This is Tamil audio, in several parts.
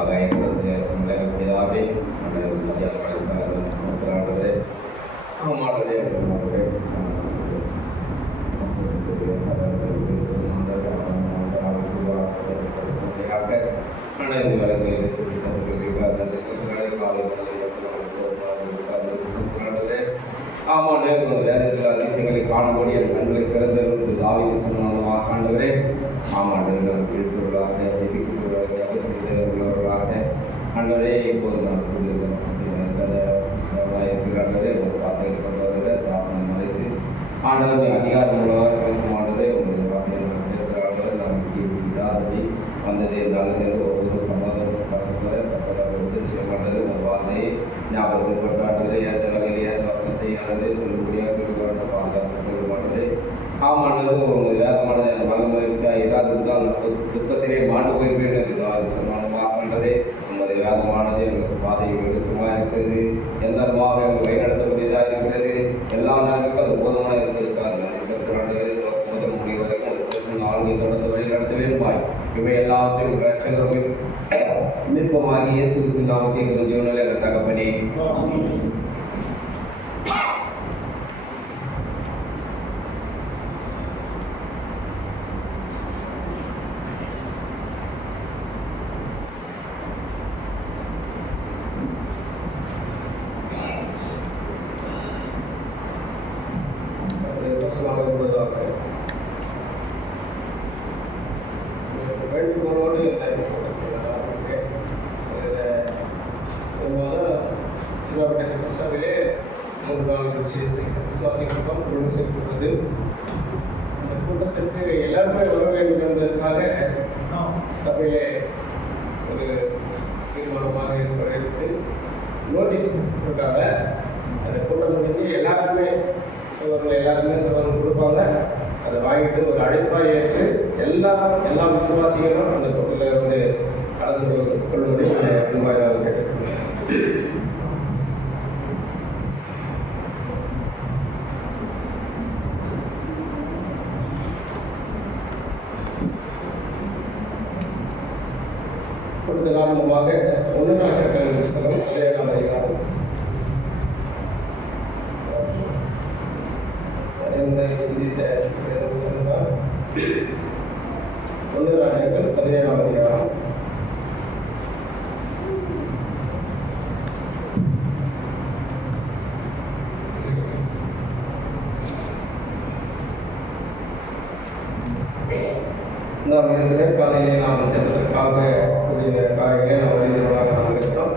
ஆகாயத்திலே பிதாவே ஆண்டவரே ஆமாண்டவரே ஆமாண்டே வேதத்தில் அதிசயங்களை காணும்படி என் கண்களை திறந்தவர்களுக்கு தாவீது சொன்னவர்களாக ஆண்டவரே ஆமாண்டவர்கள் கீழ்ப்பவர்களாக ஜெபிக்கிறவர்களாக அவசியவர்களாக ஆண்டவரே இப்போது நான் இருக்கிறாண்டவரே ஒரு வார்த்தைகள் கொண்டவர்களே பிரார்த்தனை மறைத்து ஆண்டவரை அதிகாரம் உள்ளவர் பேசுமாண்டவரே உங்களுடைய வார்த்தைகள் இருக்கிறார்கள் நமக்கு விடாதபடி வந்தது என்றாலும் ஒவ்வொரு சமாதானம் உத்தேசியமானது ஒரு வார்த்தையை ஞாபகத்தில் கொண்டாடுவதை அந்த வகையில் வசனத்தை அல்லது சொல்லக்கூடிய பாதுகாப்பு ஆமாண்டது ஒரு வேதமானது அந்த வளமுறைச்சா ஏதாவது இருந்தால் துக்கத்திலே மாண்டு போயிருப்பேன் என்று சொன்னதே உங்களுடைய வேதமானது எங்களுக்கு பாதையை வெளிச்சமாக இருக்கிறது எந்த விதமாக எங்களுக்கு வழிநடத்தக்கூடியதாக இருக்கிறது எல்லா நேரங்களுக்கும் அது போதமாக இருந்திருக்காங்க முதல் முடிவு வரைக்கும் ஒரு பிரச்சனை ஆளுநை தொடர்ந்து வழி நடத்தவே பாய் இவை எல்லாத்தையும் ரட்சகரும் மீட்பமாகி இயேசு கிறிஸ்துவின் நாமத்தில் ஜீவனில் எங்கள் தகப்பனே வேண்டுகோளோடு சிவாபட்ட சபையிலே 3 நாள் விசுவாசிகளுக்கும் குழு சேர்க்கிறது. அந்த கூட்டத்திற்கு எல்லாருமே வர வேண்டும் என்பதற்காக சபையிலே ஒரு தீர்மானமாக ஏற்படுத்தி நோட்டீஸ் கொடுக்காங்க. அந்த கூட்டம் முடிஞ்சு எல்லாருக்குமே சோதனை கொடுப்பாங்க. அதை வாங்கிட்டு ஒரு அழைப்பாக ஏற்று எல்லா விசுவாசிகளும் அந்த கூட்டத்தில் வந்து கலந்து கொள்ளும்படி அன்பாக கேட்டுக்கொள்கிறேன். கொடுத்த காரணமாக 1 நாட்கள் புஸ்தகம் 7ஆம் அதிகாரம் சிந்தித்த சொன்னார். 1 ராஜாக்கள் 17ஆம் அதிகாரம் நாம் இருக்கிற காலையிலே நாம் ஜபத்திற்காக கூடிய காரியங்களை நாம் அறிந்தவர்களாக நாம் இருக்கிறோம்.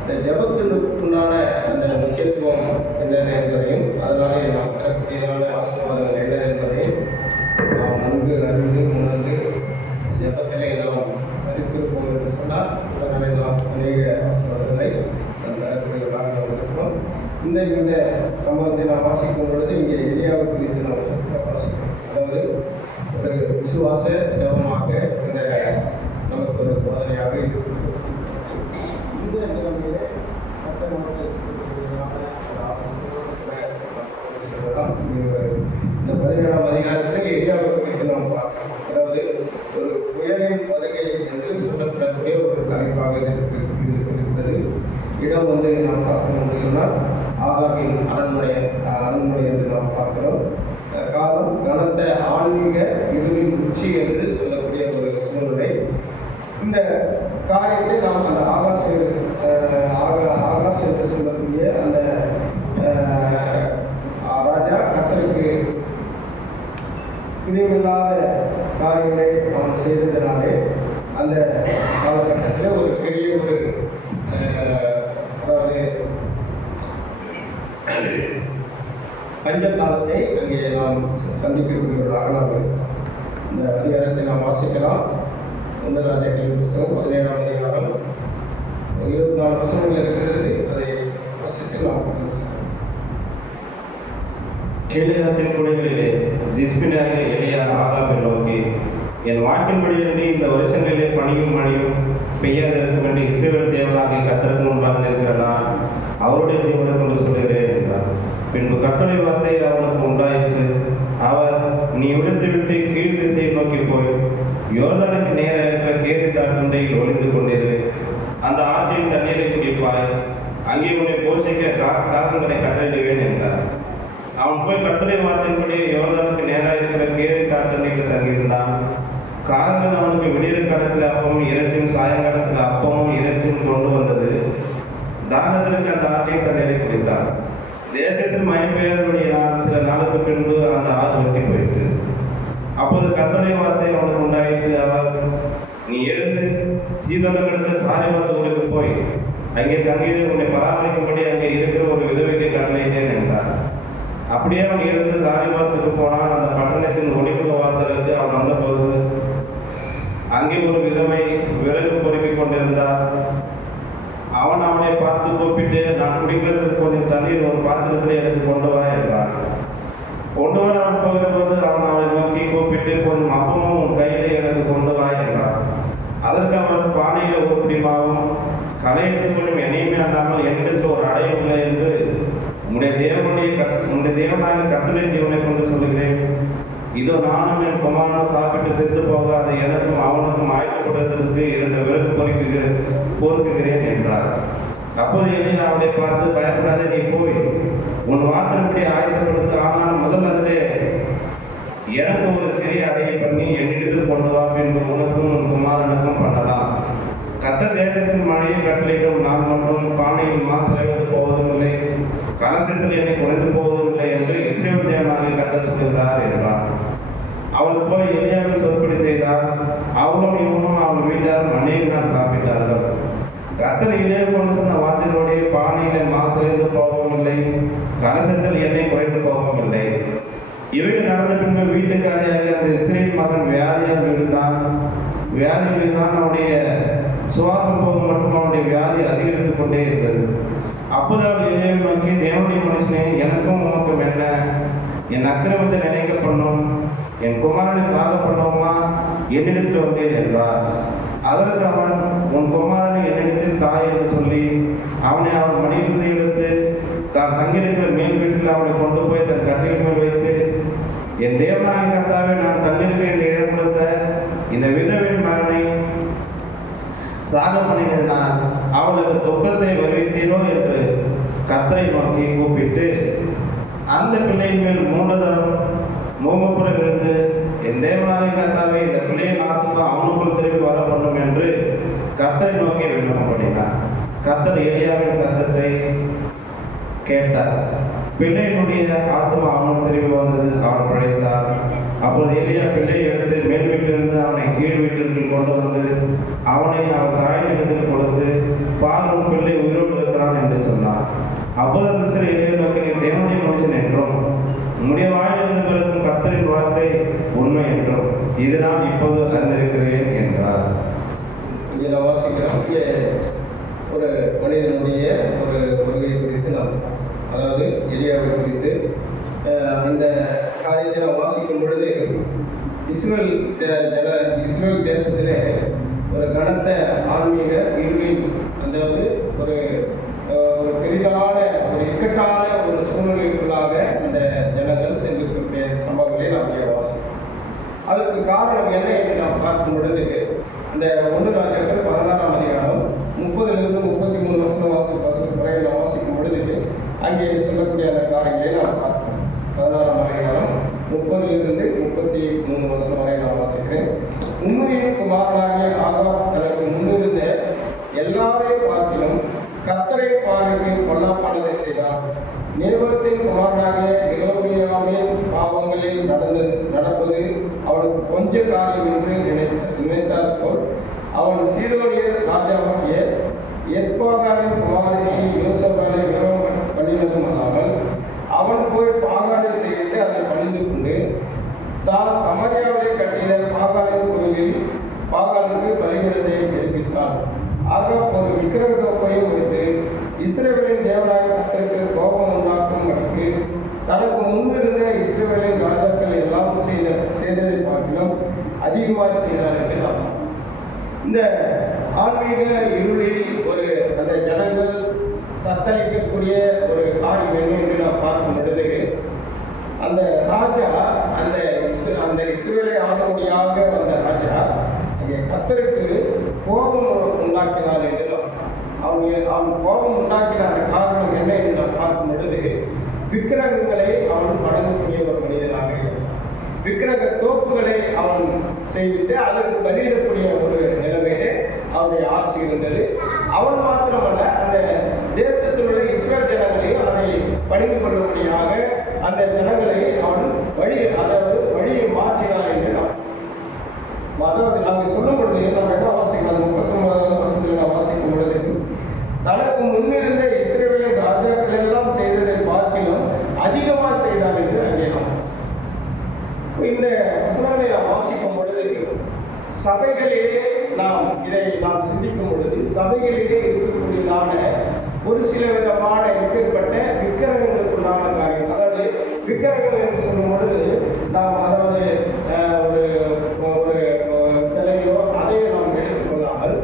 இந்த ஜபத்திற்குண்டான அந்த முக்கியத்துவம் என்னென்ன என்பதையும் அதனாலே நாம் பெறக்கூடியதான ஆசீர்வாதங்கள் என்ன என்பதையும் நாம் நன்கு அறிந்து உணர்ந்து ஜபத்திலே நாம் அறிவிப்போம் என்று சொன்னால் அதனாலே நாம் அநேக ஆசீர்வாதங்களை நாம் பெறக்கூடியவர்களாக நாம் இருக்கிறோம். இந்த சம்பவத்தை நாம் வாசிக்கும் பொழுது இங்கே எலியாவை குறித்து நாம் வாசிக்கிறோம். அதாவது ஒரு விசுவாச ஜபமாக இந்த நமக்கு ஒரு போதனையாக இருக்கும். இந்த நிலைமையிலே இந்த 17ஆம் அதிகாரத்தில் எலியாவை குறித்து நாம் பார்க்கிறோம். அதாவது ஒரு புயலின் வருகை என்று சொல்லப்படக்கூடிய ஒரு தலைப்பாக இருக்கிறது. இடம் வந்து நாம் பார்க்கணும் என்று சொன்னால் ஆகாகின் அரண்மனை என்று நாம் பார்க்கிறோம். காலம் கனத்த ஆன்மீக இருளின் உச்சி என்று சொல்லக்கூடிய ஒரு சூழ்நிலை. இந்த காரியத்தை நாம் அந்த ஆகாஷ் என்று சொல்லக்கூடிய அந்த ராஜா கர்த்தருக்கு பிரியமில்லாத காரியங்களை நாம் செய்ததினாலே அந்த காலகட்டத்தில் ஒரு பெரிய ஒரு அதாவது பஞ்ச காலத்தை அங்கே நாம் சந்திக்கக்கூடியவர்களாக நாம் இந்த அதிகாரத்தை நாம் வாசிக்கலாம். 1 ராஜாக்களின் புஸ்தகம் 17ஆம் அதிகாரம் 24 வசனங்கள் இருக்கிறது. அதை வாசித்து நாம் கேலியாத்தின் குடைகளிலே திஸ்பினாக எலியா ஆகாபை நோக்கி, என் வாக்கின்படியின்றி இந்த வருஷங்களிலே பனியும் மழையும் பெய்யாதிருக்கும் என்று இஸ்ரவேல் தேவனாகிய கர்த்தருக்கு முன்பாக இருக்கிற நான் அவருடைய ஜீவனை கொண்டு சொல்லுகிறேன் என்றார். பின்பு கட்டளை வார்த்தை அவனுக்கு உண்டாயிற்று. அவர், நீ விடுத்துவிட்டு கீழ் திசையை நோக்கி போய் யோர்தானுக்கு நேராக இருக்கிற கேரித்தாட்டுண்டையில் ஒளிந்து கொண்டிரு. அந்த ஆற்றின் தண்ணீரை குடிப்பாய். அங்கே உன்னை போஷிக்க காகங்களை கட்டளிடுவேன் என்றார். அவன் போய் கர்த்தருடைய வார்த்தையின்படி யோர்தானுக்கு நேராக இருக்கிற கேரித்தாட்டுண்டையில் தங்கியிருந்தான். காகங்கள் அவனுக்கு விடியற் கடத்தில் அப்பமும் இறைச்சியும் சாயங்காலத்தில் அப்பமும் இறைச்சியும் கொண்டு வந்தது. தாகத்திற்கு அந்த ஆற்றின் தண்ணீரை குடித்தான். தேசத்தில் மழை பெய்யாதபடியினால் சில நாளுக்கு பின்பு அந்த ஆறு வெட்டி போயிற்று. அப்போது கர்த்தருடைய வார்த்தை அவனுக்கு உண்டாயிற்று. அவர், நீ எழுந்து சீதோனுக்கு அடுத்த சாரிபாத் ஊருக்கு போய் அங்கே தங்கியிரு. உன்னை பராமரிக்கும்படி அங்கே இருக்கிற ஒரு விதவைக்கு கட்டளையிட்டேன் என்றார். அப்படியே அவன் எழுந்து சாரிபாத்துக்கு போனான். அந்த பட்டணத்தின் ஒளிமுக வாசலுக்கு அவன் வந்தபோது அங்கே ஒரு விதவை விறகு பொறுப்பிக் கொண்டிருந்தார். அவன் அவனை பார்த்து கூப்பிட்டு, நான் குடிக்கிறதுக்கு கொஞ்சம் தண்ணீர் ஒரு பாத்திரத்தில் எனக்கு கொண்டு வா என்றான். கொண்டு வர அவன் போகிற போது அவன் அவனை நோக்கி கூப்பிட்டு, கொஞ்சம் அப்பமும் உன் கையிலே எனக்கு கொண்டு வா என்றான். அதற்கு அவன், பானையில் ஒரு பிடிமாவும் கலையத்தில் கொஞ்சம் எண்ணெயுமே அல்லாமல் என்னிடத்தில் ஒரு அடையும் இல்லை என்று உன்னுடைய தேவனாக கட்டளை ஜீவனை கொண்டு சொல்லுகிறேன். இதோ நானும் என் குமாரனும் சாப்பிட்டு செத்து போக அதை எனக்கும் அவனுக்கும் ஆயத்தப்படுவதற்கு 2 விறகு பொறுக்குகிறேன் என்றார். அப்போது எலியா அவனை பார்த்து, பயப்படாதே, நீ போய் உன் வார்த்தைப்படி ஆயத்தப்படுத்த. ஆனாலும் முதல் அதிலே எனக்கு ஒரு சிறிய அடையை பண்ணி என்னிடத்தில் கொண்டு வா. பின்பு உனக்கும் உன் குமாரனுக்கும் பண்ணலாம். கர்த்தர் தேசத்தின் மழையை கட்டளையிடும். நான் மட்டும் பானையில் மாசடைந்து போவதும் இல்லை, கலசத்தில் என்னை குறைந்து போவதும் இல்லை என்று இஸ்ரவேல் தேவனாகிய கர்த்தர் சொல்லுகிறார் என்றான். அவள் போய் எலியாவின் சொற்படி செய்தார். அவளும் இவனும் அவள் வீட்டாரும் அநேக நாள் சாப்பிட்டார்கள். கர்த்தர் எலியா கொண்டு சொன்ன வார்த்தையினுடைய பானையில மாசடைந்து போகவும் இல்லை, கலசத்தில் எண்ணெய் குறைந்து போகவும் இல்லை. இவைகள் நடந்த பின்பு வீட்டுக்காரியாக அந்த இஸ்ரேல் மகன் வியாதியால் விழுந்தான். வியாதி விழுந்தான். அவனுடைய சுவாசம் போகும் மட்டும் அவனுடைய வியாதி அதிகரித்துக் கொண்டே இருந்தது. அப்போது அவள் எலியாவை நோக்கி, தேவனுடைய மனுஷனே, எனக்கும் உனக்கும் என்ன? என் அக்கிரமத்தை நினைக்க பண்ணும், என் குமாரனை சாக பண்ணுவோமா? என்னிடத்தில் வந்தேன் என்றார். அதற்கு அவன், உன் குமாரனை என்னிடத்தில் தாய் என்று சொல்லி அவனை அவன் மடியிலிருந்து எடுத்து தான் தங்கியிருக்கிற மேல் வீட்டில் அவனை கொண்டு போய் தன் கட்டில் மேல் வைத்து, என் தேவனாகிய கர்த்தாவே, நான் தங்கியிருக்க இடம் கொடுத்த இந்த விதவின் மகனை சாக பண்ணினதினால் அவளுக்கு துக்கத்தை வருவித்தீரோ என்று கர்த்தரை நோக்கி கூப்பிட்டு அந்த பிள்ளையின் மேல் 3 தரம் மூகப்புறம் விழுந்து, என் தேவனாகிய கர்த்தாவே, இந்த பிள்ளையின் ஆத்மா அவனுக்குள் திரும்பி வர பண்ணும் என்று கர்த்தரை நோக்கி விண்ணப்பம் பண்ணினார். கர்த்தர் எலியாவின் சத்தத்தை கேட்டார். பிள்ளையினுடைய ஆத்மா அவனும் திரும்பி வந்தது. அவன் பிழைத்தான். அப்பொழுது எலியா பிள்ளையை எடுத்து மேல் வீட்டிலிருந்து அவனை கீழ் வீட்டிற்கு கொண்டு வந்து அவனை அவன் தாயினிடத்தில் கொடுத்து, பாலும் பிள்ளை உயிரோடு இருக்கிறான் என்று சொன்னான். அப்போது அந்த சிறு எலியை நோக்கி, நீ தேவனுடைய மனுஷன் என்றும் உன்னுடைய வாயிலிருந்து பிறக்கும் கர்த்தரின் வார்த்தை உண்மை என்றும் இது நான் இப்போது அறிந்திருக்கிறேன் என்றார். இங்கே நான் வாசிக்கிறோம். ஒரு மனிதனுடைய ஒரு கொள்கையை குறித்து நாம், அதாவது எலியாவை குறித்து இந்த காரியத்தை நாம் வாசிக்கும் பொழுது இஸ்ரேல் தேசத்திலே ஒரு கனத்த ஆன்மீக இருளில், அதாவது ஒரு பெரிதான ஒரு இக்கட்டான ஒரு சூழ்நிலைக்குள்ளாக அந்த ஜனங்கள் சென்றிருக்கக்கூடிய சம்பவங்களை நாம் இங்கே வாசிக்கிறோம். அதற்கு காரணம் என்ன என்று நாம் பார்க்கும் பொழுது, அந்த 1 ராஜாக்கள் 16ஆம் அதிகாரம் 30லிருந்து 33 வசனம் வரை நாம் வாசிக்கும் பொழுது அங்கே சொல்லக்கூடிய அந்த காரியங்களை நாம் பார்க்கிறோம். 16ஆம் அதிகாரம் 30லிருந்து 33 வசனம் வரை நான் வாசிக்கிறேன். உம்ரியின் குமாரனாகிய ஆகாப் தனக்கு முன்னிருந்த எல்லாரை பார்க்கிலும் கர்த்தரின் பார்வைக்கு பொல்லாப்பானதை செய்தார். நேபத்தின் குமாரனாகிய யெரொபெயாமின் பாவங்களில் நடப்பது அவனுக்கு கொஞ்ச காரியம் என்று நினைத்தார் போல் அவன் சீதோனியர் ராஜாவாகிய எத்பாகாரின் குமாரனை யோசபாலை விவாகம் பண்ணினதும் அல்லாமல் அவன் போய் பாகாலை செய்து அதை பணிந்து கொண்டு தான் சமரியாவிலே கட்டின பாகாலின் கோவிலில் பாகாலுக்கு பலிபீடத்தை எழுப்பித்தான். ஆகாப் ஒரு விக்கிரகத்தையும் வைத்து இஸ்ரவேலின் தேவனாய கர்த்தருக்கு கோபம் உண்டாக்கும்படிக்கு தனக்கு முன்னிருந்த இஸ்ரவேலின் ராஜாக்கள் எல்லாம் செய்ததை பார்க்கலாம் அதிகமாக செய்தார் என்று நாம் இந்த ஆன்மீக இருளில் ஒரு அந்த ஜனங்கள் தத்தளிக்கக்கூடிய ஒரு காரியம் என்ன என்று நாம் பார்க்கும் பொழுது, அந்த ராஜா அந்த இஸ்ரவேலை ஆளும்படியாக வந்த ராஜா அங்கே கர்த்தருக்கு கோபம் உண்டாக்கினார் என்று அவன் கோபம் உண்டாக்கின அந்த காரணம் என்ன என்று நாம் பார்க்கும் பொழுது விக்கிரகங்களை அவன் வணங்கக்கூடிய ஒரு மனிதனாக இருந்தான். விக்கிரக தோப்புகளை அவன் செய்வித்து அதற்கு பலியிடக்கூடிய ஒரு நிலைமையிலே அவனுடைய ஆட்சி இருந்தது. அவன் மாத்திரமல்ல, அந்த தேசத்தில் உள்ள இஸ்ரேல் ஜனங்களையும் அதை பணிந்து கொள்ளும்படியாக அந்த ஜனங்களை அவன் வழியை மாற்றினான் என்று நாம் அதாவது நாங்கள் சொல்லும் பொழுது நம்ம என்ன வாசிக்கலாம், 39வது வசனத்தில் நாம் வாசிக்கும் பொழுது தனக்கு முன்னிருந்த இஸ்ரவேலின் ராஜாக்கள் எல்லாம் செய்ததை பார்க்கிலும் அதிகமாக செய்தான் என்று அங்கே நாம் இந்த வசனங்களை நாம் வாசிக்கும் பொழுது சபைகளிலே நாம் சிந்திக்கும் பொழுது சபைகளிலே இருக்கக்கூடியதான ஒரு சில விதமான இப்பேற்பட்ட விக்கிரகங்களுக்குண்டான காரியம், அதாவது விக்கிரகங்கள் என்று சொல்லும் பொழுது நாம் அதாவது ஒரு சிலையோ அதையோ நாம் எடுத்துக்கொள்ளாமல்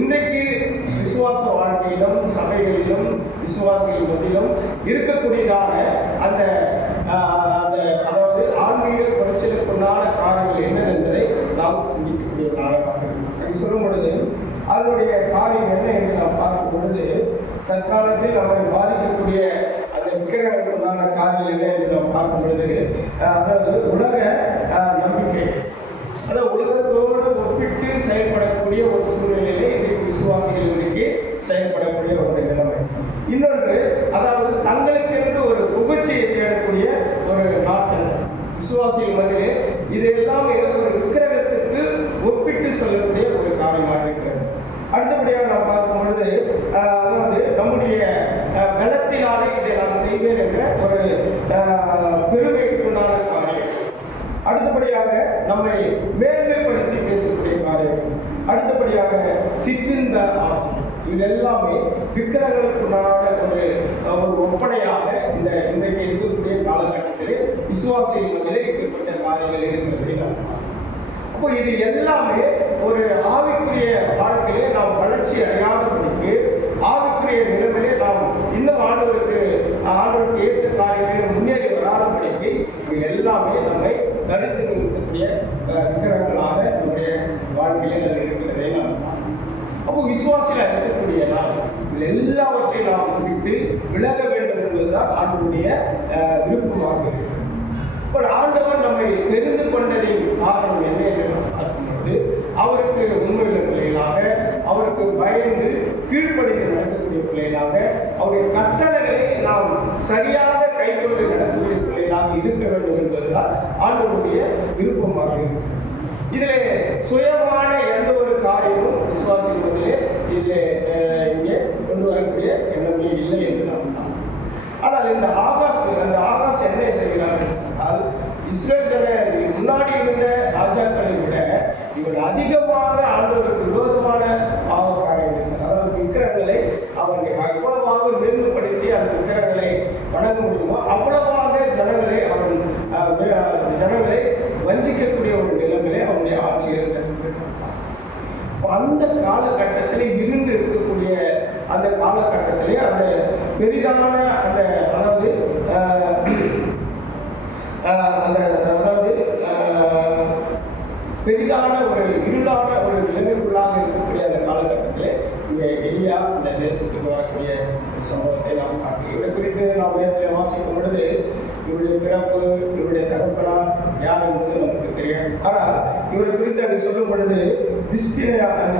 இன்றைக்கு விசுவாச வாழ்க்கையிலும் சபைகளிலும் விசுவாசிகள் மத்தியிலும் இருக்கக்கூடியதான அந்த அதாவது ஆன்மீக குறைச்சலுக்குண்டான காரியங்கள் என்ன என்பதை நாம் சிந்திக்கக்கூடியவர்களாக அது சொல்லும் பொழுது அதனுடைய காரியம் என்ன என்று நாம் பார்க்கும் பொழுது தற்காலத்தில் நம்மை பாதிக்கக்கூடிய அந்த விக்கிரகங்களுக்குண்டான காரியங்கள் என்ன என்று நாம் பார்க்கும் பொழுது அதாவது உலக நம்பிக்கை, அதாவது உலகத்தோடு ஒப்பிட்டு செயல்படக்கூடிய ஒரு சூழ்நிலையிலே இன்றைக்கு விசுவாசிகள் இன்றைக்கு செயல்படக்கூடிய ஒரு நிலைமை. இன்னொன்று, அதாவது தங்களுக்கென்று ஒரு புகழ்ச்சியை தேடக்கூடிய ஒரு நாட்கள் விசுவாசிகள் மத்தியிலே இது எல்லாமே ஒரு விக்கிரகத்துக்கு ஒப்பிட்டு சொல்லக்கூடிய ஒரு காரியமாக இருக்கிறது. அடுத்தபடியாக நாம் பார்க்கும் பொழுது அதாவது நம்முடைய பலத்தினாலே இதை நான் செய்வேன் என்ற ஒரு பெருமைக்குண்டான காரியம். அடுத்தபடியாக நம்மை மேன்மைப்படுத்தி பேசக்கூடிய காரியம். அடுத்தபடியாக சிற்றின்ப ஆசை. இது எல்லாமே விக்கிரகங்களுக்குண்டான ஒரு ஒப்பனையாக இந்த இன்றைக்கு இருக்கக்கூடிய காலகட்டத்திலே விசுவாசிகள் மத்தியிலே இப்படிப்பட்ட காரியங்கள் இருக்கிறது. அப்போ இது எல்லாமே ஒரு ஆவிக்குரிய வாழ்க்கையிலே நாம் வளர்ச்சி அடையாதபடிக்கு ஆவிக்குரிய நிலைமையிலே நாம் இன்னும் ஆண்டவருக்கு ஏற்ற காரியங்களை முன்னேறி வராதபடிக்கு இது எல்லாமே நம்மை தடுத்து நிறுத்தக்கூடிய விக்கிரகங்களாக நம்முடைய வாழ்க்கையிலே இருக்கிறதை நாம் பார்க்கிறோம். அப்போ விசுவாசியில் இருக்கக்கூடிய நாம் எல்லாவற்றையும் நாம் விட்டு விலக வேண்டும் என்பதுதான் ஆண்டவருடைய விருப்பமாக இருக்கிறது. இப்போ ஆண்டவர் நம்மை தெரிந்து கொண்டதின் காரணம் என்ன என்று நாம் பார்க்கும்போது அவருக்கு உண்மையுள்ள பிள்ளைகளாக, அவருக்கு பயந்து கீழ்ப்படிந்து நடக்கக்கூடிய பிள்ளைகளாக, அவருடைய கட்டளைகளை நாம் சரியாக கைக்கொண்டு நடக்கக்கூடிய பிள்ளைகளாக இருக்க வேண்டும் என்பதுதான் ஆண்டவருடைய விருப்பமாக இருக்கிறது. இதிலே சுயமான எந்த ஒரு காரியமும் விசுவாசிப்பதிலே இதிலே இங்கே கொண்டு வரக்கூடிய எண்ணமே இல்லை என்று நாம் பார்க்கிறோம். ஆனால் இந்த ஆகாஷ் என்ன செய்கிறார் என்று சொன்னால், இஸ்ரேல் ஜனங்கள் முன்னாடி இருந்த ராஜாக்களை விட இவன் அதிகமாக ஆண்டவருக்கு விரோதமான பாவ காரியங்களை, அதாவது விக்கிரகங்களை அவன் எவ்வளவாக மேன்மைப்படுத்தி அந்த விக்கிரகங்களை வணங்க முடியுமோ அவ்வளவாக ஜனங்களை வஞ்சிக்கக்கூடிய ஒரு நிலைமையிலே அவனுடைய ஆட்சி இருந்தது. அந்த காலகட்டத்தில் இருந்து இருக்கக்கூடிய அந்த காலகட்டத்திலே அந்த பெரிதான அந்த அதாவது பெரிதான ஒரு இருளான ஒரு நிலைமைக்குள்ளாக இருக்கக்கூடிய அந்த காலகட்டத்திலே இங்கே எலியா இந்த தேசத்துக்கு வரக்கூடிய சம்பவத்தை நாம் பார்க்கிறோம். இவரை குறித்து நாம் நேரத்தில் வாசிக்கும் பொழுது இவருடைய பிறப்பு, இவருடைய தகப்பனார் யார் என்பது நமக்கு தெரியாது. ஆனால் இவரை குறித்து அங்கே சொல்லும் பொழுது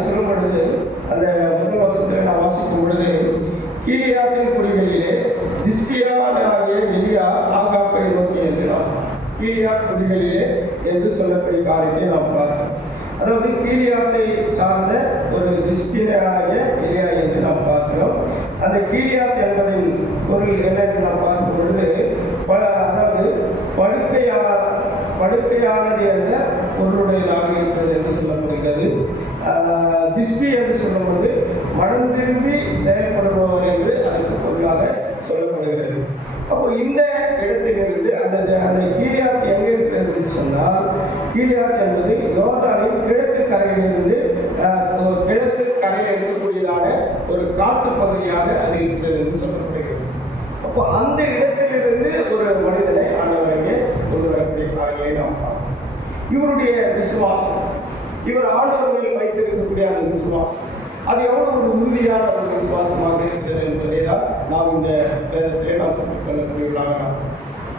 சொல்லும் பொழுது அந்த முதல் வாசத்தில் நான் வாசிக்கும் பொழுது கீலியாத்தின் குடிகளிலே திஸ்பியானாகிய எலியா ஆகாப்பை நோக்கி என்று நாம் கீலியாத் குடிகளிலே என்று சொல்லக்கூடிய காரியத்தை நாம் பார்க்கிறோம். அதாவது கீலியாத்தை சார்ந்த ஒரு திஸ்பியானாகிய எலியா என்று நாம் பார்க்கிறோம். அந்த கீலியாத் என்பதின் பொருள் என்ன என்று நாம் பார்க்கும் பொழுது அதாவது படுக்கையானது என்ற பொருளுடையதாக இருக்கிறது என்று சொல்லப்படுகிறது. திஸ்பி என்று சொல்லும்போது மனம் திரும்பி செயல்படுபவர் என்று அதற்கு பொருளாக சொல்லப்படுகிறது. அப்போ இந்த இடத்திலிருந்து அந்த கீலியாத் எங்கே இருக்கிறது சொன்னால், கீலியாத் என்பது யோர்தானின் கிழக்கு கரையிலிருந்து கிழக்கு கரையில் இருக்கக்கூடியதான ஒரு காட்டு பகுதியாக அது இருக்கிறது என்று சொல்லப்படுகிறது. அப்போ அந்த இடத்திலிருந்து ஒரு மனிதனை ஆண்டவரையே கொண்டு வரக்கூடிய காரியங்களை நாம் பார்க்கிறோம். இவருடைய விசுவாசம், இவர் ஆண்டவர்கள் வைத்திருக்கக்கூடிய இருக்கக்கூடிய அந்த விசுவாசம் அது எவ்வளவு ஒரு உறுதியான ஒரு விசுவாசமாக இருக்கிறது என்பதை தான் நாம் இந்த வேதத்திலே நாம் கற்றுக்கொள்ளக்கூடியவர்களாக நாம்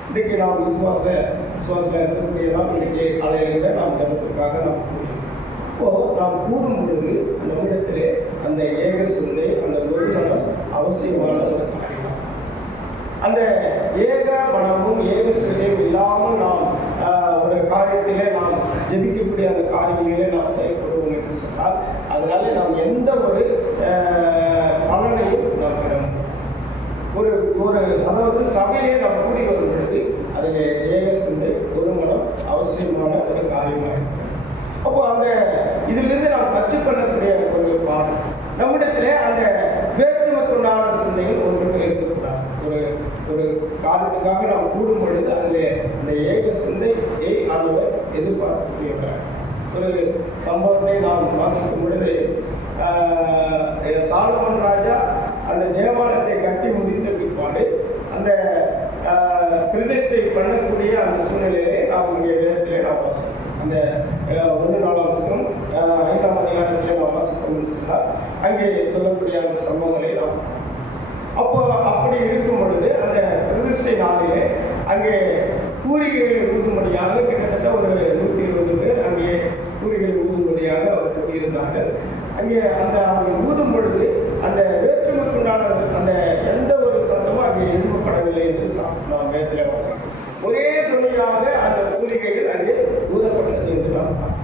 இன்றைக்கு நாம் விசுவாசத்தில் இருக்கக்கூடியதான் இன்றைக்கு காலையில நாம் ஜபத்திற்காக நாம் கூறுகிறோம். இப்போ நாம் கூறும் பொழுது நம்மிடத்திலே அந்த ஏக சிந்தை அந்த ஒரு மனம் அவசியமான ஒரு காரியம். அந்த ஏக மனமும் ஏக சிந்தையும் இல்லாமல் நாம் ஒரு காரியத்திலே நாம் ஜெபிக்கக்கூடிய அந்த காரியங்களிலே நாம் செயல்படுவோம் என்று சொன்னால் அதனால நாம் எந்த ஒரு பலனையும் நாம் பெற முடியாது. ஒரு அதாவது சபையிலே நாம் கூடி வரும் பொழுது அதில் ஏக சிந்தை ஒரு மனம் அவசியமான ஒரு காரியமாக இருக்கும். அப்போ அந்த இதிலிருந்து நாம் கற்றுக்கொள்ளக்கூடிய ஒரு பாடம் நம்மிடத்திலே அந்த வேற்றுமைக்குண்டான சிந்தைகள் ஒன்றுமே இருக்கக்கூடாது. ஒரு காரியத்துக்காக நாம் கூடும் பொழுது அதில் இந்த ஏக சிந்தையை ஆண்டவர் எதிர்பார்க்கக்கூடியவர். ஒரு சம்பவத்தை நாம் வாசிக்கும் பொழுது சாலமன் ராஜா அந்த தேவாலயத்தை கட்டி முடித்த பிற்பாடு அந்த பிரதிஷ்டை பண்ணக்கூடிய அந்த சூழ்நிலையை நாம் இங்கே வேதத்திலே நாம் வாசிக்கிறோம். அந்த 1 5ஆம் அதிகாரத்திலே நாம் வாசிப்போம் என்று சொன்னால் அங்கே சொல்லக்கூடிய அந்த சம்பவங்களை நாம் அப்போ அப்படி இருக்கும் பொழுது அந்த பிரதிஷ்டை நாளிலே அங்கே பூரிகைகளை ஊதும்படியாக கிட்டத்தட்ட ஒரு 120 பேர் அங்கே பூரிகளை ஊதும்படியாக அவர் கூடியிருந்தார்கள். அங்கே அந்த அவங்க ஊதும் பொழுது அந்த வேற்றுமைக்குண்டான அந்த எந்த ஒரு சத்தமும் அங்கே எழுப்பப்படவில்லை என்று நாம் வேதத்திலே வாசிக்கிறோம். ஒரே துணையாக அந்த பூரிகைகள் அங்கே ஊதப்பட்டது என்று நாம் பார்க்கிறோம்.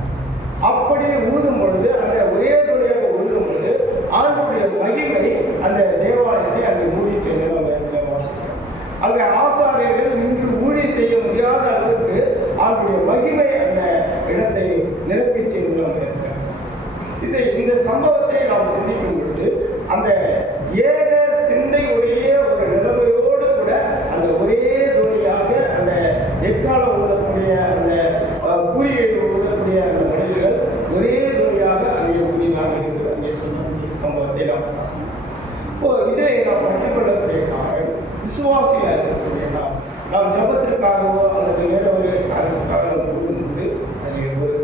அப்படி ஊதும் பொழுது அந்த ஒரே துணையாக ஊதும் பொழுது ஆண்டுடைய மகிமை அந்த தேவாலயத்தை அங்கே மூடிட்டு என்று நாம் வேதத்திலே வாசிக்கிறோம். அங்கே ஆசாரியர்கள் இன்று ஊழியம் செய்ய முடியாத அளவுக்கு ஆண்டுடைய மகிமை அந்த இடத்தை நிரப்பிச்சு என்று நாம் வேதத்திலே வாசிக்கிறோம். இந்த சம்பவத்தை நாம் சிந்திக்கும் பொழுது அந்த ஏக சிந்தையுடைய ஒரு நிலைமையோடு கூட அந்த ஒரே துணியாக அந்த எக்காலம் ஊதக்கூடிய அந்த பூரிகை ஊதக்கூடிய அந்த மனிதர்கள் ஒரே துணியாக அங்கே ஊதினார்கள் என்று அங்கே சொல்லக்கூடிய சம்பவத்தை நாம் பார்க்கிறோம். இப்போ இதை நாம் கற்றுக்கொள்ளக்கூடிய காரணம் விசுவாசியாக இருக்கக்கூடிய நாம் ஜபத்திற்காகவோ அல்லது வேற ஒரு காரியத்திற்காக நாம் கூறும்போது அதில் ஒரு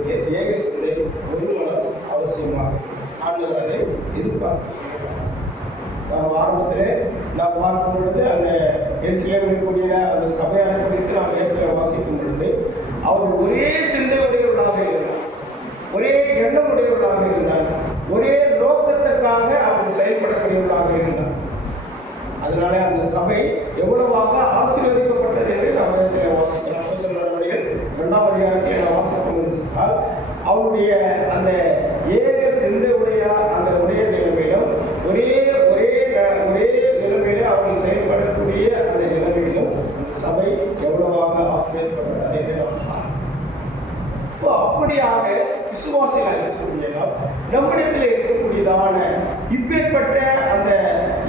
ஏக சிந்தை ஒரு மனம் அவசியமாக ஆண்டவர் அதை எதிர்பார்க்கிறார். நாம் ஆரம்பத்திலே நாம் பார்க்கும் பொழுது அந்த எருசலேமில் கூடிய அந்த சபையான குறித்து நாம் வேதத்தில் வாசிக்கும் பொழுது அவர் ஒரே சிந்தையுடையவர்களாக இருந்தார், ஒரே எண்ணம் உடையவர்களாக இருந்தார், ஒரே நோக்கத்துக்காக அவர் செயல்படக்கூடியவர்களாக இருந்தார். அதனால அந்த சபை எவ்வளவாக ஆசீர்வதிக்கப்பட்டது என்று நாம் வேதத்தில் வாசிக்கலாம். அப்போஸ்தலர் நடவடிக்கைகள் 2ஆம் அதிகாரத்தில் நாம் வாசிப்போம் என்று சொன்னால் அவருடைய அந்த ஏக சிந்தையுடைய அந்த உடைய நிலைமையிலும் ஒரே நிலைமையிலே அவர்கள் செயல்படக்கூடிய அந்த நிலைமையிலும் அந்த சபை எவ்வளவாக ஆசீர்வதிக்கப்பட்டது என்று நாம் பார்க்கிறோம். இப்போ அப்படியாக விசுவாசிகள் இருக்கக்கூடிய நம்மிடத்தில் இருக்கக்கூடியதான இப்பேற்பட்ட அந்த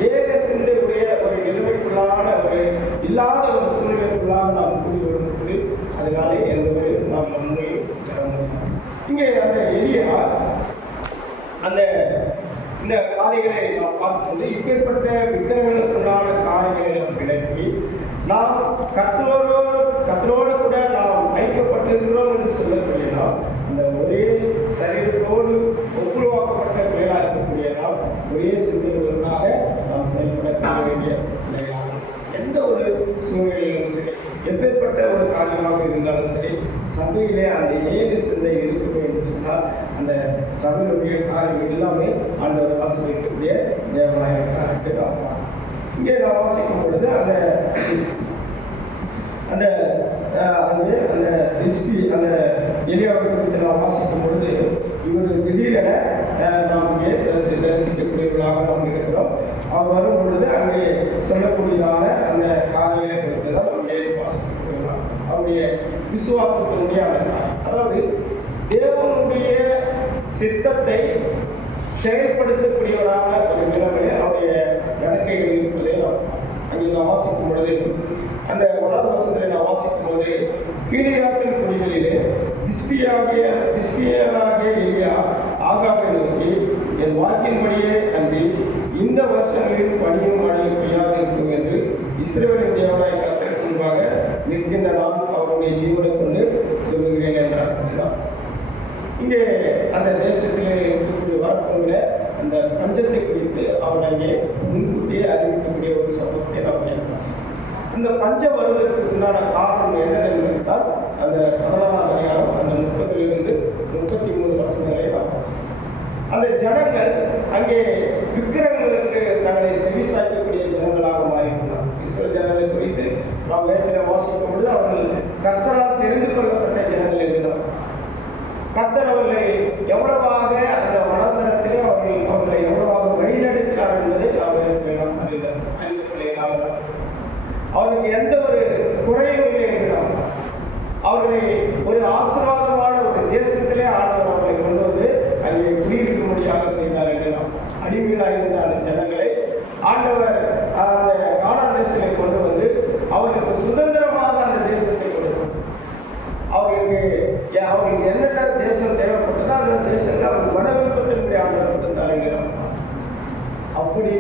ஏக சிந்தையுடைய ஒரு நிலைமைக்குள்ளான ஒரு இல்லாத ஒரு சூழ்நிலைக்குள்ளாக நாம் கூடி வரும்போது அதனாலே எந்த ஒரு நாம் நன்மையும் பெற முடியாது. இங்கே அந்த எலியா அந்த இந்த காரியங்களை நாம் பார்க்கும்போது இப்பேற்பட்ட விக்கிரகங்களுக்குண்டான காரியங்களை நாம் விளக்கி நாம் கர்த்தரோடு கூட நாம் ஐக்கியப்பட்டிருக்கிறோம் என்று சொல்லக்கூடிய நாம் அந்த ஒரே சரீரத்தோடு ஒப்புருவாக்கப்பட்ட பிள்ளைகளாக இருக்கக்கூடிய நாம் ஒரே சிந்தைகளுக்காக நாம் செயல்பட வேண்டிய பிள்ளைகளாக எந்த ஒரு சூழ்நிலையிலும் சரி எப்பேற்பட்ட ஒரு காரியமாக இருந்தாலும் சரி சபையிலே அந்த ஏக சிந்தை இருக்குமே என்று சொன்னால் அந்த சபையினுடைய காரியம் எல்லாமே ஆண்டவர் ஆசீர்வதிக்கக்கூடிய தேவனாக இருக்கிறார் என்று நாம் பார்க்கிறோம். இங்கே நாம் வாசிக்கும் பொழுது அந்த அந்த அந்த அந்த ரெசிபி அந்த எலியாவை குறித்து நாம் வாசிக்கும் பொழுது இவர் திடீரென நாம் இங்கே தரிசிக்கக்கூடியவர்களாக நாம் இருக்கிறோம். அவர் வரும் பொழுது அங்கே சொல்லக்கூடியதான அந்த காரியங்களை குறித்து தான் அங்கே வாசிக்கக்கூடியவர்களாக அவருடைய விசுவாசத்தினுடைய அந்த காரியம், அதாவது தேவனுடைய சித்தத்தை செயல்படுத்தக்கூடியவரான ஒரு நிலைமையிலே அவருடைய நடக்கைகள் இருப்பதை நாம் அங்கே நாம் வாசிக்கும் பொழுது அந்த 1ஆம் வசனத்தை நாம் வாசிக்கும் போது கீழையாத்தின் குடிகளிலே திஸ்பியனாகிய எலியா ஆகாபை நோக்கி என் வாக்கின்படியே அன்றி இந்த வருஷங்களில் பனியும் மழையும் பெய்யாது இருக்கும் என்று இஸ்ரவேலின் தேவனாய் கர்த்தருக்கு முன்பாக நிற்கின்ற நான் அவருடைய ஜீவனை கொண்டு சொல்லுகிறேன் என்றார். இங்கே அந்த தேசத்திலே இருக்கக்கூடிய பஞ்சத்தை குறித்து அவன் அங்கே முன்கூட்டியே அறிவிக்கக்கூடிய ஒரு சம்பவத்தை நாம் பார்க்கிறோம். இந்த பஞ்சம் வருவதற்கு உண்டான காரணம் என்னதென்றால் அந்த 16ஆம் அதிகாரம் அந்த 30 33 வசனங்களை நாம் வாசிக்கிறோம். அந்த ஜனங்கள் அங்கே விக்கிரகங்களுக்கு தங்களை செவிசாய்க்கக்கூடிய ஜனங்களாக மாறிவிட்டார். இஸ்ரவேல் ஜனங்களை குறித்து நாம் வேதத்தில் வாசிக்கும் பொழுது அவர்கள் கர்த்தரால் தெரிந்து கொள்ளப்பட்ட ஜனங்கள் என்றும் கர்த்தர் அவர்களை எவ்வளவாக அந்த வனாந்தரத்திலே அவர்களை எவ்வளவாக வழிநடத்தினார் என்பதை நாம் வேதத்தில் நாம் அறிந்திருக்கிறோம். அவர்களுக்கு எந்த ஒரு குறையும் இல்லை என்று நாம் அவர்களை ஒரு ஆசீர்வாதமான ஒரு தேசத்திலே ஆண்டவர் அவர்களை கொண்டு வந்து அங்கே குடியிருக்கும்படியாக செய்தார் என்று நாம் அடிமைகளாக இருந்த அந்த ஜனங்களை ஆண்டவர் அந்த கானான் தேசத்தை கொண்டு வந்து அவர்களுக்கு சுதந்திரமாக அந்த தேசத்தை கொடுத்தார். அவர்களுக்கு என்னென்ன தேசம் தேவைப்பட்டதோ அந்த தேசத்தை அவர் மன விருப்பத்தினுடைய ஆண்டவர் கொடுத்தார் என்று நாம் அப்படி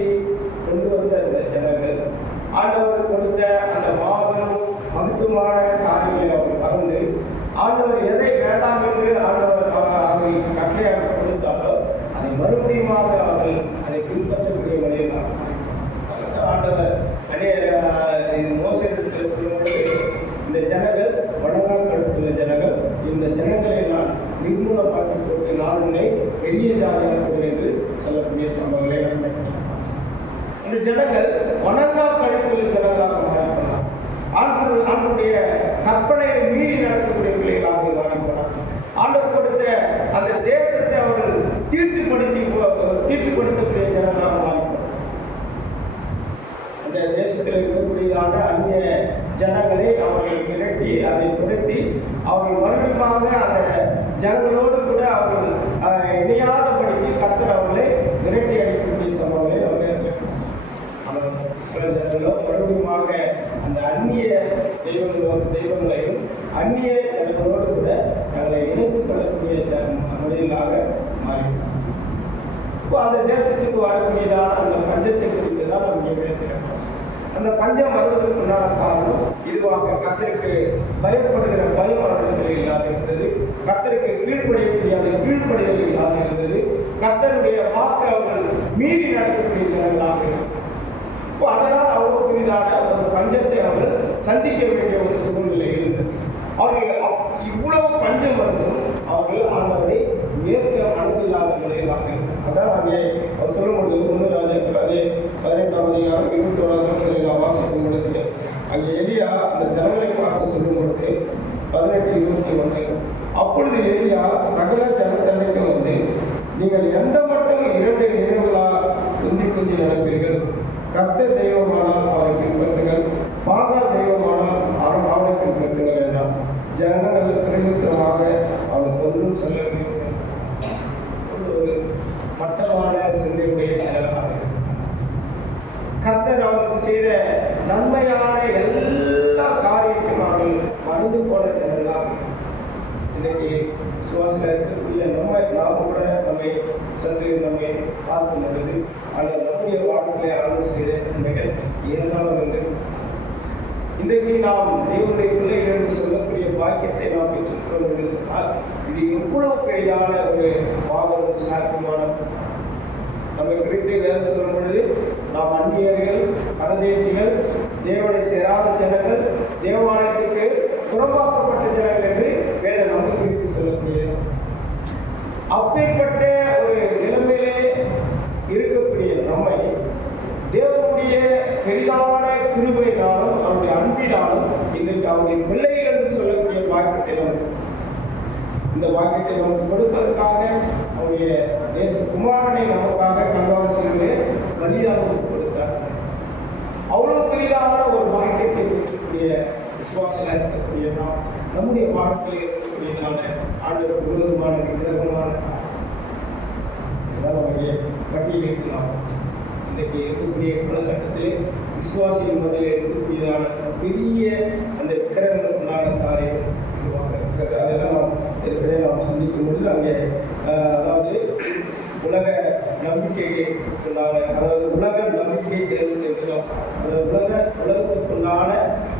கொண்டு வந்த அந்த ஜனங்கள் ஆண்டவர் கொடுத்த அந்த மாபெரும் மகத்துவமான காரியங்களை அவர் மறந்து ஆண்டவர் எதை வேண்டாம் என்று ஆண்டவர் அவர்கள் கட்டளையாக கொடுத்தாரோ அதை மறுபடியும் அவர்கள் அதை பின்பற்றக்கூடிய வழியாக ஆண்டவர் மோசத்தில் சொல்லும்போது இந்த ஜனங்கள் வடங்காக்கடுத்துள்ள ஜனங்கள், இந்த ஜனங்களை நான் நிர்மூலமாக்கி போட்டு நான் உன்னை பெரிய ஜாதியாக என்று சொல்லக்கூடிய சம்பவங்களை நாம் பார்க்கலாம். அந்த ஜனங்கள் வணங்காக்கடுத்துள்ள ஜனங்களாக மாறிப்போனார். ஆண்டவருடைய கற்பனையை மீறி நடக்கக்கூடிய பிள்ளைகளாக மாறிப்போனார். ஆண்டவர் கொடுத்த அந்த தேசத்தை அவர்கள் தீட்டுப்படுத்தக்கூடிய ஜனங்களாக மாறிப்போனார். அந்த தேசத்தில் இருக்கக்கூடியதான அந்நிய ஜனங்களை அவர்கள் விரட்டி அதை துரத்தி அவர்கள் மறுபடியும் அந்த ஜனங்களோடு கூட அவர்கள் இணையாதபடிக்கு கர்த்தர் அவர்களை விரட்டி அடிக்கக்கூடிய சம்பவங்களை நம்ம இஸ்ரவேல் ஜனங்களும் மறுபடியும் அந்த அந்நிய தெய்வங்களையும் அந்நிய ஜனங்களோடு கூட தங்களை இணைத்துக் கொள்ளக்கூடிய மொழிகளாக மாறிவிட்டார். அந்த தேசத்துக்கு வரக்கூடியதான அந்த பஞ்சத்தை குறித்து தான் நம்ம பேசுகிறோம். அந்த பஞ்சம் வருவதற்குண்டான காரணம் இதுவாக கர்த்தருக்கு பயப்படுகிற பயம் அவர்களிடத்தில் இல்லாத இருந்தது. கர்த்தருக்கு கீழ்ப்படியக்கூடிய அந்த கீழ்ப்படிதல் இல்லாத இருந்தது. கர்த்தருடைய வாக்கு அவர்கள் மீறி நடக்கக்கூடிய ஜனங்களாக இருந்தது. அதனால் அவ்வளவு பெரிதான ஒரு பஞ்சத்தை அவர்கள் சந்திக்க வேண்டிய ஒரு சூழ்நிலை இருந்தது. அவர்கள் இவ்வளவு பஞ்சம் வந்தும் அவர்கள் ஆண்டவரை ஏற்க மனதில்லாத நிலையிலாக இருந்தது. அதான் அங்கே அவர் சொல்லும் பொழுது 1 ராஜாக்கள் அதே 18ஆம் அதிகாரம் 21ஆம் வசனத்தில் நாம் வாசிக்கும் பொழுது அங்கே எலியா அந்த ஜனங்களை பார்த்து சொல்லும் பொழுது 18:21 அப்பொழுது எலியா சகல ஜனத்தண்டைக்கும் வந்து நீங்கள் எந்த மட்டும் 2 நினைவுகளால் குந்தி நடப்பீர்கள். கர்த்தர் தெய்வமானால் அவரை பின்பற்றுங்கள், பாகால் தெய்வமானால் அவனை பின்பற்றுங்கள் என்றார். ஜனங்கள் பிரதித்திரமாக அவனுக்கு ஒன்றும் சொல்லவில்லை. ஒரு மட்டமான சிந்தையுடைய ஜனங்களாக கர்த்தர் அவருக்கு செய்த நன்மையான எல்லா காரியத்தையும் அவர்கள் மறந்து போன ஜனங்களாக இன்னைக்கு சுவாசில இருக்கக்கூடிய நாம கூட நம்மை சற்று நம்மை பார்க்கும் பொழுது அந்த நம்முடைய வாழ்க்கையை ஆய்வு செய்த நன்மைகள் ஏராளம் என்று இன்றைக்கு நாம் தேவனுடைய பிள்ளைகள் என்று சொல்லக்கூடிய பாக்கியத்தை நாம் பெற்றுக்கிறோம் என்று சொன்னால் இது எவ்வளவு பெரிதான ஒரு பாவம் சாத்தியமான நம்மை குறித்து வேறு சொல்லும் பொழுது நாம் அந்நியர்கள், பரதேசிகள், தேவனை சேராத ஜனங்கள், தேவாலயத்துக்கு புறம்பாக்கப்பட்ட ஜனங்கள் என்று வேத நம்மை குறித்து சொல்லக்கூடியது. அப்பேற்பட்ட ஒரு நிலைமையிலே இருக்கக்கூடிய நம்மை தேவனுடைய பெரிதான கிருபையினாலும் அவருடைய அன்பினாலும் இன்றைக்கு அவருடைய பிள்ளைகள் என்று சொல்லக்கூடிய வாக்கியத்தை நமக்கு இந்த வாக்கியத்தை நமக்கு கொடுப்பதற்காக அவருடைய தேச குமாரனை நமக்காக கல்வாரிசிலே பலியாக கொடுத்தார். அவ்வளவு பெரிதான ஒரு வாக்கியத்தை பெற்றக்கூடிய விசுவாசமாக இருக்கக்கூடிய நாம் நம்முடைய வாழ்க்கையில் இருக்கக்கூடியதான ஆண்டவர் முழுவதுமான விக்கிரகமான நம்முடைய பட்டியலிட்டுலாம் இன்றைக்கு இருக்கக்கூடிய காலகட்டத்திலே விசுவாசியின் மத்தியில் இருக்கக்கூடியதான பெரிய அந்த விக்கிரகங்களுக்குள்ளான காரியம் இதுவாக இருக்கிறது. அதெல்லாம் நாம் ஏற்கனவே நாம் சந்திக்கும் பொழுது அங்கே அதாவது உலக நம்பிக்கைக்குள்ளான அதாவது உலக நம்பிக்கை அதாவது உலகத்துக்குள்ளான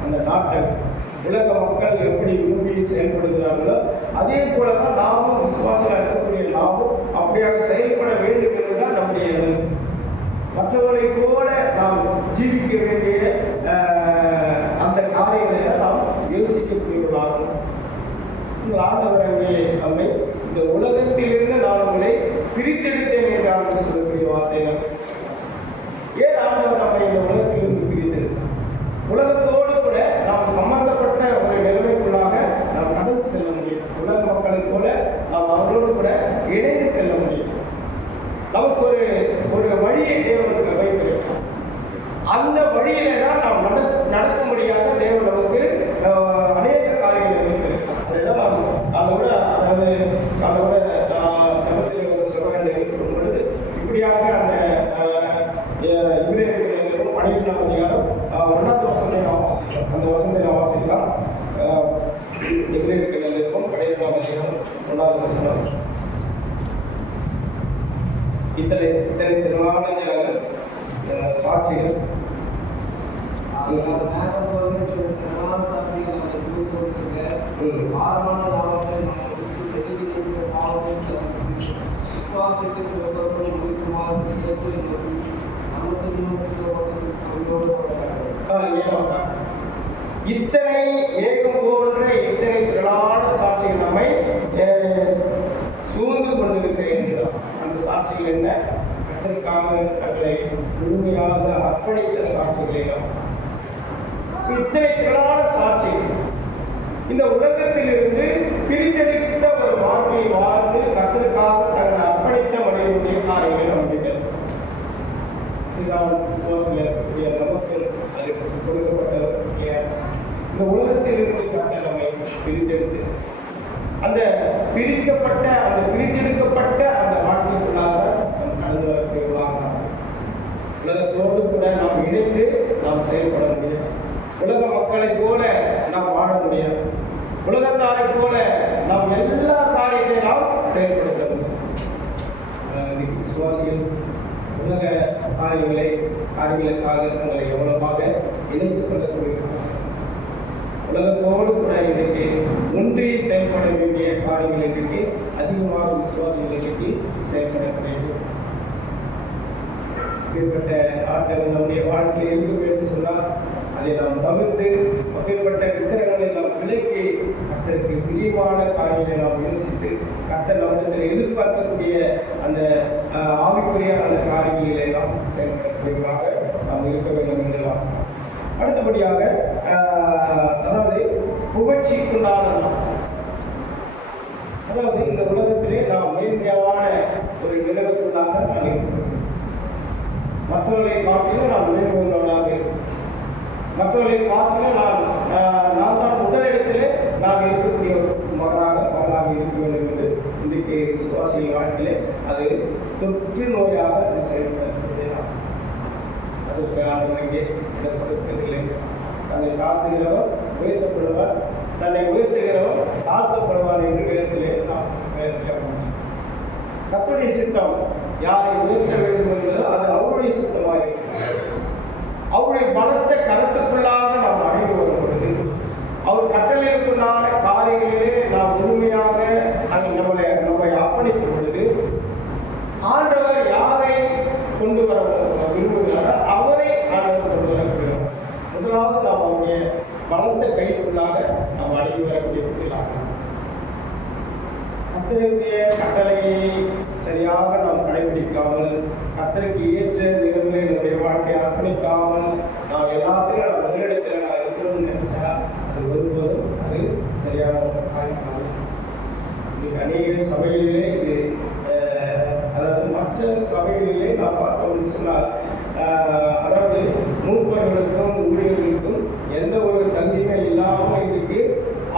அந்த நாட்கள் உலக மக்கள் எப்படி விரும்பி செயல்படுகிறார்களோ அதே போலதான் நாமும் விசுவாசம் இருக்கக்கூடிய நாமும் அப்படியாக செயல்பட வேண்டும் என்பதுதான் நம்முடைய எண்ணம். மற்றவர்களைப் போல நாம் ஜீவிக்க வேண்டிய அந்த காரியங்களை நாம் யோசிக்கக்கூடியவர்களாக ஆண்டவர் அங்கே நம்மை இந்த உலகத்திலிருந்து நான் உங்களை பிரித்தெடுத்தேன் என்று சொல்லக்கூடிய வார்த்தை ஏன் ஆண்டவர் நம்மை இந்த உலகத்திலிருந்து பிரித்தெடுத்தார்? உலகத்தோடு கூட நாம் சம்பந்தப்பட்ட ஒரு நிலைமைக்குள்ளாக நாம் கடந்து செல்ல முடியும். உலக மக்களைப் போல நாம் அவரோடு கூட இணைந்து செல்ல முடியும். நமக்கு ஒரு வழியை தேவனுக்கு வைத்திருக்கிறார். அந்த வழியில தான் நாம் நடக்கும்படியாக தேவன் நமக்கு அநேக காரியங்களை வைத்திருக்கிறார். அதுதான் அதை விட ஜபத்தில் ஒரு சிவகண்டை இருக்கும் பொழுது இப்படியாக அந்த இவரேற்கும் 12ஆம் அதிகாரம் 1வது வசனத்தை நாம் வாசிக்கலாம். அந்த வசனத்தை நாம் வாசிக்கலாம். இவரேற்கும் 12ஆம் அதிகாரம் 1வது வசனம். இத்தனை திரளான ஜனங்கள் சாட்சிகள் இத்தனை ஏகம் போன்ற இத்தனை திரளான சாட்சிகள் நம்மை சூழ்ந்து கொண்டிருக்கிறேன். அந்த சாட்சிகள் என்ன? அதற்காக தங்களை முழுமையாக அர்ப்பணித்த சாட்சிகளை இத்தனை திரளான சாட்சிகள் இந்த உலகத்திலிருந்து பிரித்தெடுத்த ஒரு வாழ்க்கையை வாழ்ந்து கர்த்தருக்காக தங்களை அர்ப்பணித்த மனிதனுடைய காரியங்களை நம்பிக்கை. அதுதான் விசுவாசத்தில் இருக்கக்கூடிய நமக்கு அது கொடுக்கப்பட்ட இந்த உலகத்திலிருந்து கர்த்தர் நம்மை பிரித்தெடுத்து அந்த பிரித்தெடுக்கப்பட்ட அந்த வாழ்க்கைக்குள்ளாக நாம் கடந்து வரக்கூடியவர்களாக உலகத்தோடு கூட நாம் இணைந்து நாம் செயல்பட முடியாது. உலக மக்களைப் போல நாம் வாழ முடியாது. உலகத்தாரை போல நாம் எல்லா காரியத்தையும் நாம் செயல்படுத்த முடியாது. விசுவாசிகள் உலக காரியங்களுக்காக தங்களை எவ்வளவாக இணைத்துக் கொள்ளக்கூடியவர்கள். உலகத்தோடு கூட இன்றைக்கு ஒன்றி செயல்பட வேண்டிய காரியங்கள் இன்றைக்கு அதிகமாக விசுவாசிகள் இன்றைக்கு செயல்படக்கூடியது. அப்பேற்பட்ட ஆட்கள் நம்முடைய வாழ்க்கையில் இருக்கும் என்று சொன்னால் அதை நாம் தவிர்த்து அப்பேற்பட்ட விக்கிரகங்களை நாம் விலக்கி கர்த்தருக்கு பிரியமான காரியங்களை நாம் யோசித்து கர்த்தர் நம்மிடத்தில் எதிர்பார்க்கக்கூடிய அந்த ஆவிக்குரிய அந்த காரியங்களிலே நாம் செயல்படக்கூடியவர்களாக நாம் இருக்க வேண்டும் என்று நாம். அடுத்தபடியாக அதாவது புகழ்ச்சிக்குண்டான நாம், அதாவது இந்த உலகத்திலே நாம் மேன்மையான ஒரு நிலைமைக்குள்ளாக நாம் இருக்கிறோம். மற்றவர்களை பார்க்கணும் நாம் மேன்மையுள்ளவர்களாக இருக்கிறோம். மற்றவர்களை பார்க்கணும் நான் தான் முதலிடத்திலே நான் இருக்கக்கூடிய மகளாக இருக்க வேண்டும் என்று இன்றைக்கு விசுவாசிகள் வாழ்க்கையிலே அது தொற்று நோயாக அது செயல்படுகிறது. அதற்கு ஆண்டவர் இங்கே இடம் கொடுப்பதில்லை. தன்னை தாழ்த்துகிறவர் உயர்த்தப்படுவார், தன்னை உயர்த்துகிறவர் தாழ்த்தப்படுவார் என்று வேதத்திலே நாம் வாசிக்கிறோம். கர்த்தருடைய சித்தம் யாரை உயர்த்த வேண்டும் என்பது அது அவருடைய சித்தமாக இருக்கிறது. அவருடைய பலத்த கருத்துக்குள்ளாக நாம் அடைந்து வரும் பொழுது அவர் கட்டளைக்குள்ளான காரியங்களிலே நாம் முழுமையாக நம்மை அர்ப்பணிக்கும் பொழுது ஆண்டவர் யாரை கொண்டு வர விரும்புகிறாரோ அவரை ஆண்டவர் கொண்டு வரக்கூடியவர். முதலாவது நாம் அவருடைய பலத்த கைக்குள்ளாக நாம் அடங்கி வரக்கூடிய புதிலாக கர்த்தருடைய கட்டளையை சரியாக நாம் கடைபிடிக்காமல் கர்த்தருக்கு ஏற்ற நிலைமையை நம்முடைய வாழ்க்கையை அர்ப்பணிக்காமல் நாம் எல்லாத்தையும் நாம் முதலிடத்தில் நான் இருக்கணும்னு நினைச்சா அது ஒருபோதும் அது சரியான ஒரு காரியம் அல்ல. இன்னைக்கு அநேக சபைகளிலே இது அதாவது மற்ற சபைகளிலே நாம் பார்த்தோம்னு சொன்னால் அதாவது மூப்பர்களுக்கும் ஊழியர்களுக்கும் எந்த ஒரு தகுதியுமே இல்லாமல் இருக்கு.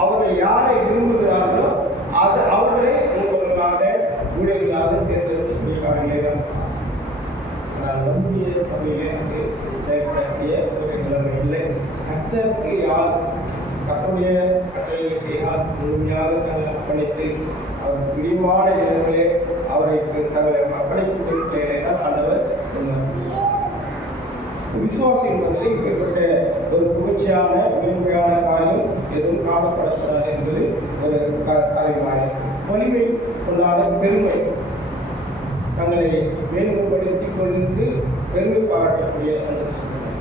அவர்கள் யாரை விரும்புகிறார்களோ அது அவர்களை மூப்பர்களாக ஊழியர்களாக தேர்ந்தெடுக்கக்கூடிய காரியங்களை ஆனால் நம்முடைய சபையிலே அது செயல்படக்கூடிய ஒரு நிலைமை இல்லை. கர்த்தருக்கு யார் கர்த்தருடைய கட்டளைகளுக்கு யார் முழுமையாக தங்களை அர்ப்பணித்து அவர் பிரியமான நிலைகளே அவரை தங்களை அர்ப்பணிக்கக்கூடிய தான் ஆண்டவர் விசுவாசிகள் மத்தியில் இப்படிப்பட்ட ஒரு புகழ்ச்சியான மேன்மையான காரியம் எதுவும் காணப்படக்கூடாது என்பது ஒரு காரியமாக வலிமை கொண்டாட பெருமை தங்களை மேன்மைப்படுத்தி கொண்டு பெருமை பாராட்டக்கூடிய அந்த சூழ்நிலை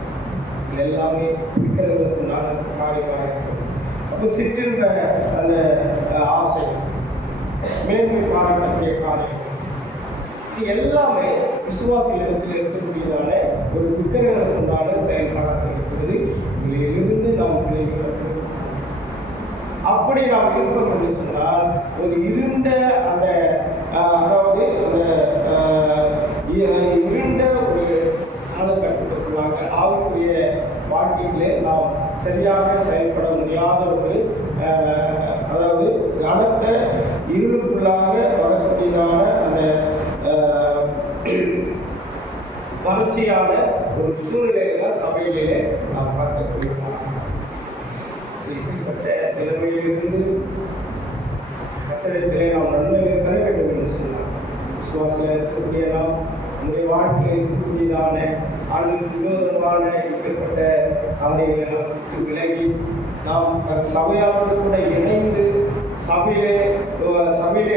இது எல்லாமே விக்கிரங்களுக்கு நான் காரியமாக இருக்கிறது. அப்போ சிற்றின்ப அந்த ஆசை, மேன்மை பாராட்டக்கூடிய காரியம், இது எல்லாமே விசுவாசிகளிடத்தில் இருக்கக்கூடியதான ஒரு விக்கிரங்களுக்கு உண்டான செயல்பாடாக இருக்கிறது. இதிலிருந்து நாம் விளைவிக்கிறோம். அப்படி நாம் இருப்போம் என்று சொன்னால் ஒரு இருண்ட அந்த அதாவது அந்த இருண்ட ஒரு காலகட்டத்திற்குள்ளாக ஆவிக்குரிய வாழ்க்கையிலே நாம் சரியாக செயல்பட முடியாத ஒரு அதாவது கனத்த இருளுக்குள்ளாக வரக்கூடியதான அந்த வறட்சியான ஒரு சூழ்நிலையை தான் சபையிலே நாம் பார்க்கக்கூடிய இப்படிப்பட்ட நிலைமையிலிருந்து கத்திரத்திலே நாம் நன்மைகளை பெற வேண்டும் என்று சொன்னார். விசுவாசத்தில் இருக்கக்கூடிய நாம் நம்முடைய வாழ்க்கையில் இருக்கக்கூடியதான ஆண்டுக்கு விரோதமான இப்படிப்பட்ட காரியங்களை நாம் விலகி நாம் சபையாளோடு கூட இணைந்து சபையிலே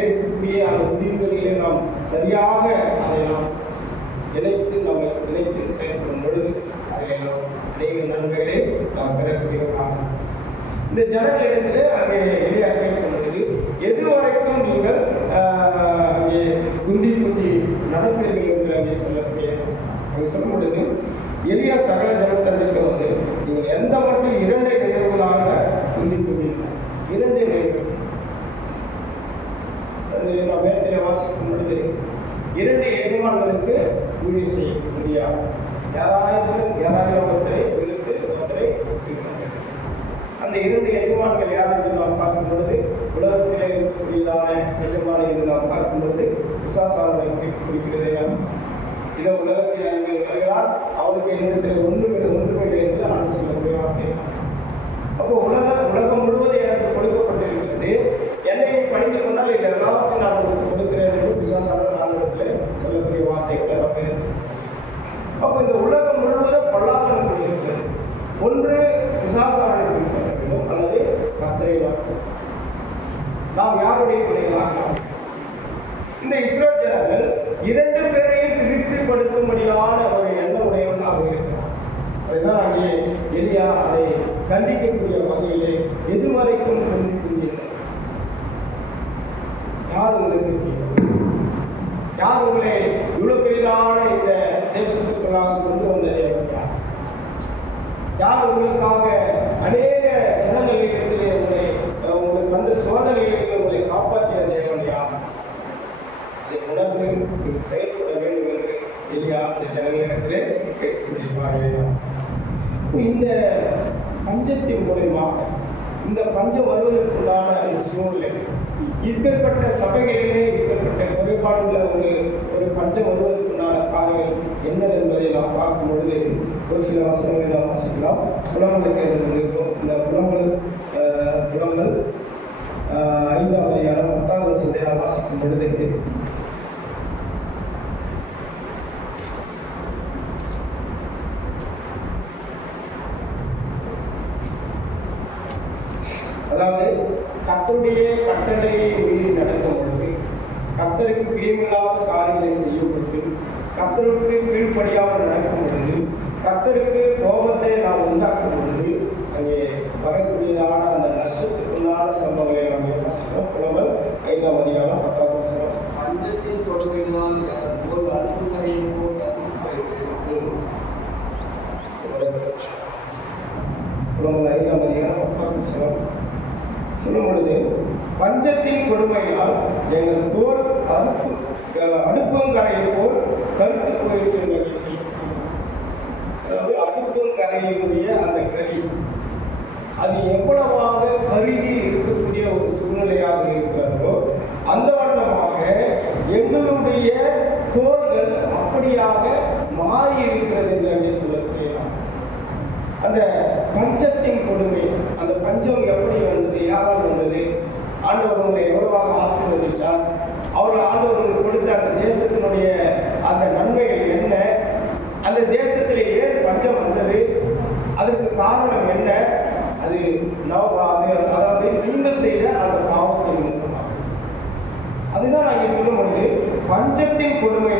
எடுக்கக்கூடிய அந்த முடிவுகளிலே நாம் சரியாக அதை நாம் இணைத்து செயல்படும் பொழுது அதில் நாம் அநேக நன்மைகளை நாம் பெறக்கூடிய காரணம். இந்த ஜனங்களிடத்தில் அங்கே எளியா கேட்கப்படுகிறது, எதுவரைக்கும் நீங்கள் அங்கே குந்தி நடப்பீர்கள் என்று அங்கே சொல்லக்கூடிய அங்கே சொல்லும் பொழுது எளியா சகல ஜனத்திற்கு வந்து நீங்கள் எந்த மட்டும் 2 நினைவுகளாக குந்தி 2 நினைவுகள். அது நான் வேதத்திலே வாசிக்கும் பொழுது 2 எஜமான்களுக்கு ஊழியம் செய்ய முடியாது. யாராயிரம் ஒருத்தரை விழுத்து ஒருத்தரை அந்த 2 எஜமான்கள் யார் என்று நாம் பார்க்கும் பொழுது உலகத்திலே இருக்கக்கூடியதான எஜமானை என்று நாம் பார்க்கும் பொழுது பிசாசானை குறிப்பிடுவதை நாம் இதை உலகத்தில் அறிஞர் வருகிறார், அவனுக்கு என்னிடத்தில் ஒன்றுமே என்று ஆண்டு சொல்லக்கூடிய வார்த்தை. அப்போ உலகம் முழுவதும் எனக்கு கொடுக்கப்பட்டிருக்கிறது, என்னை நீ பணிந்து கொண்டால் இது எல்லாத்தையும் நான் உங்களுக்கு கொடுக்கிறேன் என்று பிசாசான ஆண்டத்தில் சொல்லக்கூடிய வார்த்தைகளை நம்ம. அப்போ இந்த உலகம் முழுவதும் பல்லாக்கணும் இருக்கிறது. ஒன்று பிசாசானை குறிப்பிட வேண்டும் அல்லது கர்த்தரை வார்த்தை. நாம் யாருடைய பிள்ளைகளாக? இந்த இஸ்ரவேல் ஜனங்கள் 2 பேரையும் திருப்திப்படுத்தும்படியான ஒரு எண்ணமுடையவர்களாக இருக்கிறார். அதுதான் அங்கே எலியா அதை கண்டிக்கக்கூடிய வகையிலே எதுவரைக்கும் கண்டிக்கின்றனர். யார் உங்களுக்கு யார் உங்களை இவ்வளவு பெரிதான இந்த தேசத்துக்குள்ளாக கொண்டு வந்த தேவன் யார்? யார் உங்களுக்காக அநேக ஜனங்களிடத்திலே உங்களுக்கு அந்த சோதனைகளிலிருந்து உங்களை காப்பாற்றிய தேவன் யார்? அதை உணர்ந்து நீங்கள் செயல்பட வேண்டும் என்று எலியா அந்த ஜனங்களிடத்திலே கேட்கின்றார்கள். இந்த பஞ்சத்தின் மூலமாக இந்த பஞ்சம் வருவதற்குண்டான அந்த சூழ்நிலை, இப்பேற்பட்ட சபைகளிலே இப்பேற்பட்ட குறைபாடுள்ள ஒரு பஞ்சம் வருவதற்குண்டான காரியம் என்ன என்பதை நாம் பார்க்கும் பொழுது ஒரு சில வசனங்களை நாம் வாசிக்கலாம். புலம்பலுக்கு இருக்கும். இந்த புலம்பல் 5ஆம் அதிகாரம் 10ஆவது வசனத்தை நாம் வாசிக்கும் பொழுது, அதாவது கர்த்தருடைய கட்டளையை மீறி நடக்கும் பொழுது, கர்த்தருக்கு பிரியமில்லாத காரியங்களை செய்யும் பொழுது, கர்த்தருக்கு கீழ்ப்படியாமல் நடக்கும் பொழுது, கர்த்தருக்கு கோபத்தை நாம் உண்டாக்கும் பொழுது அங்கே வரக்கூடியதான அந்த நஷ்டத்துக்குள்ளான சம்பவங்களை நாம் வாசிக்கிறோம். புலம்பல் 5ஆம் அதிகாரம் 10ஆவது வசனம். பஞ்சத்தின் தொடர்பினால் ஒரு புலம்பல் 5ஆம் அதிகாரம் 10ஆவது வசனம் சொல்லும் பொழுது, பஞ்சத்தின் கொடுமையினால் எங்கள் தோல் அடுப்பங்கரையை போல் கருத்து போயிற்று என்று சொல்லும். அதாவது அடுப்பங்கரையினுடைய அந்த கறி அது எவ்வளவாக கருகி இருக்கக்கூடிய ஒரு சூழ்நிலையாக இருக்கிறதோ அந்த வண்ணமாக எங்களுடைய தோள்கள் அப்படியாக மாறி இருக்கிறது என்று சொல்லக்கூடிய அந்த பஞ்சத்தின் கொடுமை. அந்த பஞ்சம் எப்படி வந்தது? யாரால் வந்தது? ஆண்டவர் உங்களை எவ்வளவாக ஆசீர்வதித்தார்? அவர்கள் ஆண்டவர்களுக்கு கொடுத்த அந்த தேசத்தினுடைய அந்த நன்மைகள் என்ன? அந்த தேசத்தில் ஏன் பஞ்சம் வந்தது? அதற்கு காரணம் என்ன? அதாவது நீங்கள் செய்த அந்த பாவத்தை நிமித்தமாக. அதுதான் நாங்கள் சொல்லும் பொழுது பஞ்சத்தின் கொடுமை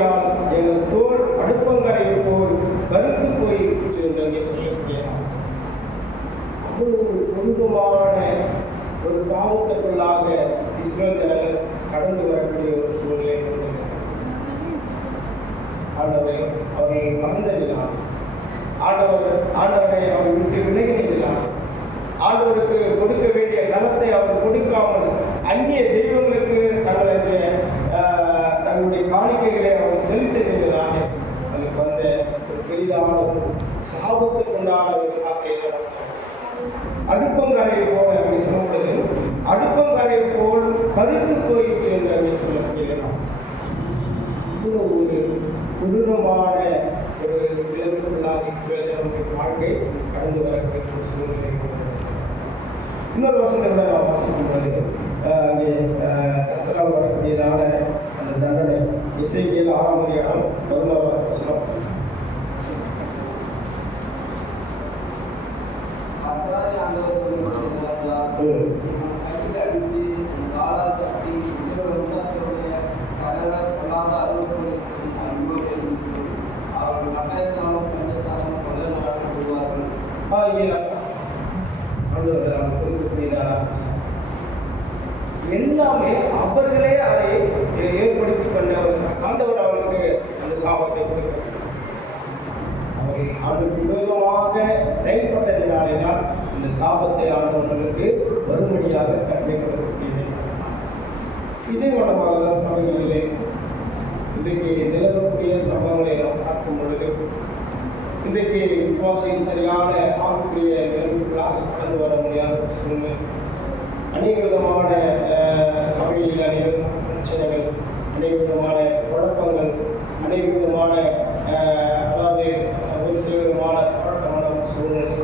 ஆண்டவரை அவர்கள் மறந்ததினால், ஆண்டவரை அவர் விட்டு விலகினதினால், ஆண்டவருக்கு கொடுக்க வேண்டிய கனத்தை அவர் கொடுக்காமல் அந்நிய தெய்வங்களுக்கு தங்களுடைய காணிக்கைகளை அவர் செலுத்தினதினாலே அவருக்கு வந்த ஒரு பெரிதான சாபத்துக்குண்டான ஒரு வார்த்தையை அடுப்பங்காரை போல அங்கே சொல்லப்படுது. அடுப்பங்காரை போல் கருத்து போயிற்று என்று அங்கே சொல்லப்படுகிறார். ஒரு கொடூரமான ஒரு விலங்குகளாக இஸ்ரவேலுடைய வாழ்க்கை கடந்து வரக்கூடிய சூழ்நிலை. இன்னொரு வசனத்தை நான் வாசிக்கும் போது அங்கே கர்த்தரால் வரக்கூடியதான அந்த தண்டனை எசேக்கியேல் 6ஆம் அதிகாரம் 11ஆம் வசனம். எல்லாமே அவர்களே அதை ஏற்படுத்தி கொண்டவர். ஆண்டவர் அவர்களுக்கு அந்த சாபத்தை கொடுக்கிறார். அவர்கள் அவர்களுக்கு விரோதமாக செயல்பட்டதினாலே தான் இந்த சாபத்தை ஆண்டவர்களுக்கு வரும்படியாக கட்டளை கொடுக்கக்கூடியது. இதே மூலமாக தான் சபைகளிலே இன்றைக்கு நிலவக்கூடிய சம்பவங்களை நாம் பார்க்கும் பொழுது இன்றைக்கு விசுவாசிகள் சரியான ஆகக்கூடிய நிலவுகளாக கடந்து வர முடியாத சூழ்நிலை. அநேக விதமான சபைகளில் அநேக விதமான பிரச்சனைகள், அநேக விதமான குழப்பங்கள், அநேக விதமான அதாவது ஒரு சில விதமான போராட்டமான சூழ்நிலை.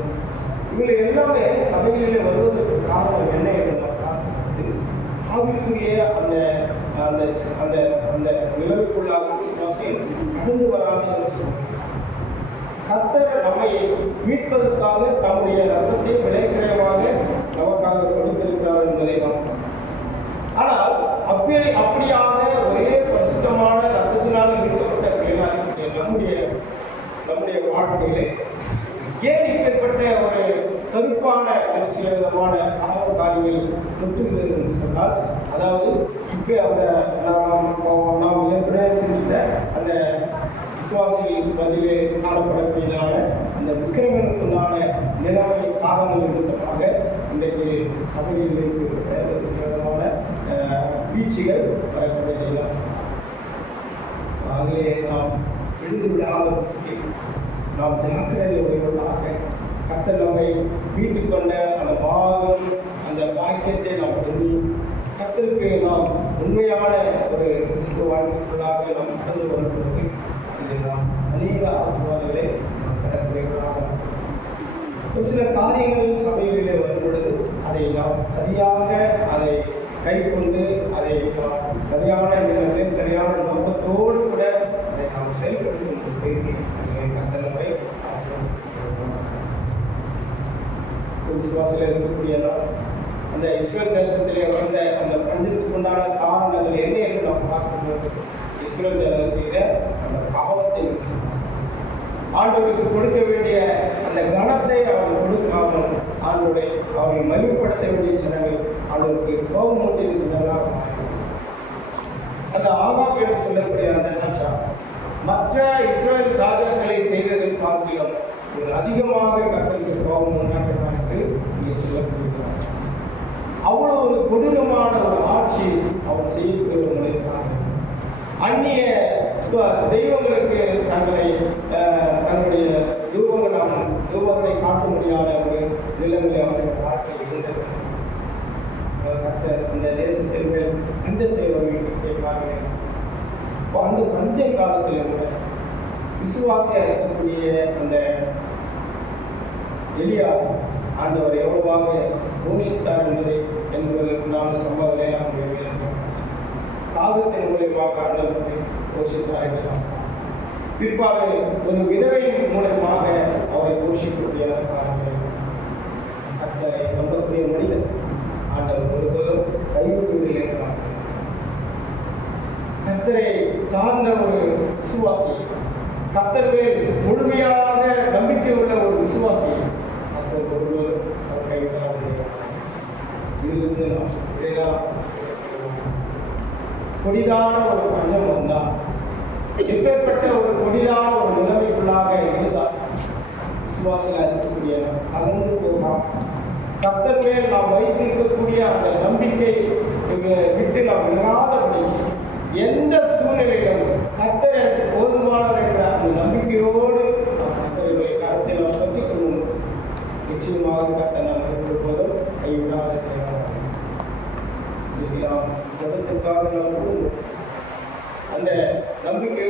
இவங்க எல்லாமே சபைகளில் வருவதற்கு காரணம் என்ன என்று நாம் பார்க்கும்போது ஆவிக்குரிய அந்த அந்த அந்த அந்த நிலவுக்குள்ளாக விசுவாசிகள் கடந்து வராத ஒரு சூழ்நிலை. கர்த்தர் நம்மை மீட்பதற்காக தம்முடைய ரத்தத்தை விலைக்கிரயமாக நமக்காக கொடுத்திருக்கிறார் என்பதை நாம். ஆனால் அப்படியாக ஒரே பரிசுத்தமான ரத்தத்தினால் மீட்கப்பட்ட நம்முடைய வாழ்க்கையிலே ஏன் இப்பேற்பட்ட ஒரு கருப்பான சில விதமான பாவ காரியங்கள் தொற்றுகிறது என்று சொன்னால், அதாவது இப்போ அந்த நாம் ஏற்கனவே சிந்தித்த அந்த விசுவாசிகள் பதிலே காணப்படக்கூடியதான அந்த விக்கிரகங்களுக்குள்ளான நிலைமை காரணங்கள் நிமித்தமாக இன்றைக்கு சபைகளில் ஒரு சில விதமான வீழ்ச்சிகள் வரக்கூடியது. ஆகவே நாம் எழுந்து விடாத நாம் ஜாக்கிரதையுடையவர்களாக கர்த்தர் நம்மை மீட்டுக் கொண்ட அந்த மாதம் அந்த பாக்கியத்தை நாம் எண்ணி கர்த்தருக்கு நாம் உண்மையான ஒரு கிறிஸ்துவ வாழ்க்கைக்குள்ளாக நாம் கடந்து வரும்பொழுது அதில் நாம் அநேக ஆசீர்வாதங்களை நாம் பெறக்கூடியவர்களாக ஒரு சில காரியங்கள் சபைகளிலே வரும் பொழுது அதை நாம் சரியாக அதை கை கொண்டு அதை நாம் சரியான நிலையில் சரியான நோக்கத்தோடு கூட அதை நாம் செயல்படுத்தும் பொழுது கர்த்தர் நம்மை ஆசீர்வதிப்பார். விசுவாசியில் இருக்கக்கூடிய அந்த இஸ்ரேல் தேசத்திலே வந்த அந்த பஞ்சத்துக்கு உண்டான காரணங்கள் என்ன என்று நாம் பார்க்கும்போது இஸ்ரேல் ஜனங்கள் செய்த அந்த பாவத்தை ஆண்டவருக்கு கொடுக்க வேண்டிய அந்த கனத்தை அவர் கொடுக்காமல் அவரை மகிழ்ப்படுத்த வேண்டிய ஜனங்கள் ஆண்டவருக்கு கோபமூட்டிய ஜனங்களாக மாறினார். அந்த ஆகாப் என்று சொல்லக்கூடிய அந்த ராஜா மற்ற இஸ்ரேல் ராஜாக்களை செய்ததை பார்க்கலாம் ஒரு அதிகமாக கர்த்தருக்கு கோபம் உண்டாக்கினார் என்று இங்கே சொல்லப்படுகிறார். அவ்வளவு ஒரு கொடூரமான ஒரு ஆட்சி அவன் செய்யக்கூடிய ஒரு மனிதனாக அந்நிய தெய்வங்களுக்கு தன்னுடைய தூபத்தை காட்ட முடியாத ஒரு நிலைமை அவர்கள் வாழ்க்கை இருந்தது. கர்த்தர் அந்த தேசத்தின் மேல் பஞ்சத்தை வருகின்றதை பார்க்கிறேன். அந்த பஞ்ச காலத்தில் கூட விசுவாசியாக இருக்கக்கூடிய அந்த எலியா ஆண்டவர் எவ்வளவாக போஷித்தார் என்பதற்குண்டான சம்பவங்களை நாம் காகத்தின் மூலமாக ஆண்டவரை போஷித்தார் என்றார். பிற்பாடு ஒரு விதவை மூலமாக அவரை போஷிக்கக்கூடிய காரணங்கள் கர்த்தரை நம்பக்கூடிய மனிதன் ஆண்டவர் ஒருவரும் கைவிடுவதில்லை என்றார். கர்த்தரை சார்ந்த ஒரு விசுவாசி, கர்த்தர் மேல் முழுமையாக நம்பிக்கை உள்ள ஒரு விசுவாசி கர்த்தர் ஒருவரும் அவர் கைவிடாது. இதிலிருந்து நாம் இதைதான் கொடிதான ஒரு பஞ்சம் வந்தால் எப்பேற்பட்ட ஒரு முடியாத ஒரு நிலைமைக்குள்ளாக இருந்தால் விசுவாசில் இருக்கக்கூடிய அகன்று போகலாம். கர்த்தர் மேல் நாம் வைத்திருக்கக்கூடிய அந்த நம்பிக்கை விட்டு நாம் விலகாதபடி எந்த சூழ்நிலையிலும்